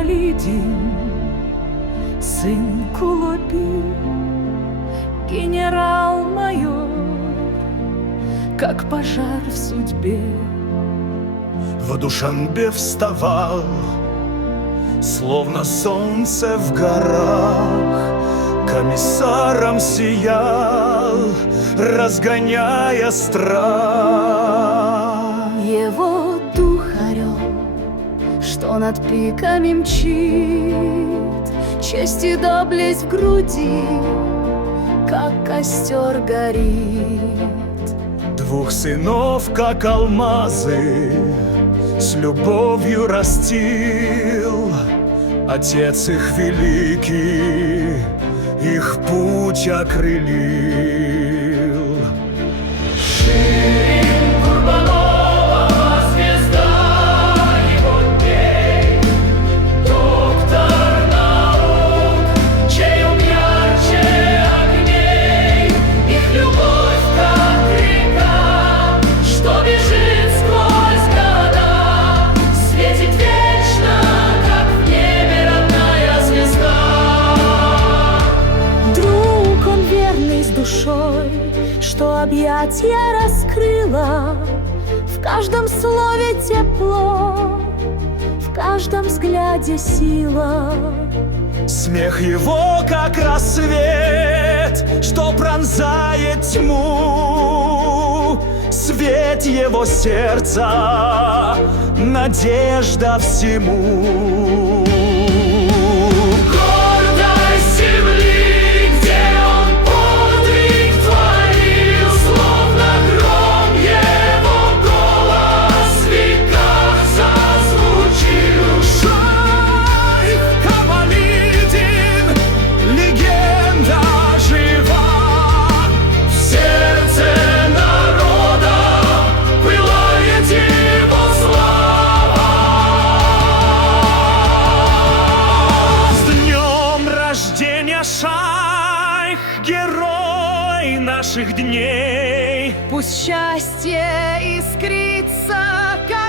Камалидин, сын Кулоби, генерал-майор, как пожар в судьбе. В Душанбе вставал, словно солнце в горах, комиссаром сиял, разгоняя страх. Его дух орел, что над пиками мчит, честь и доблесть в груди, как костер горит. Двух сынов, как алмазы, с любовью растил Отец их великий, их путь окрылил. Ширин Курбанова, звезда его дней, доктор наук, чей ум ярче огней, их любовь как река, что бежит сквозь года, светит вечно, как в небе родная звезда. Друг он верный с душой, что объятья раскрыла, в каждом слове тепло, в каждом взгляде сила. Смех его, как рассвет, что пронзает тьму. Свет его сердца, надежда всему. Гордость земли, где он подвиг творил, словно гром его голос в веках зазвучил. Шайх Камалидин, легенда жива, в сердце народа пылает его слава. С днем рождения, шайх, герой наших дней! Пусть счастье искрится, как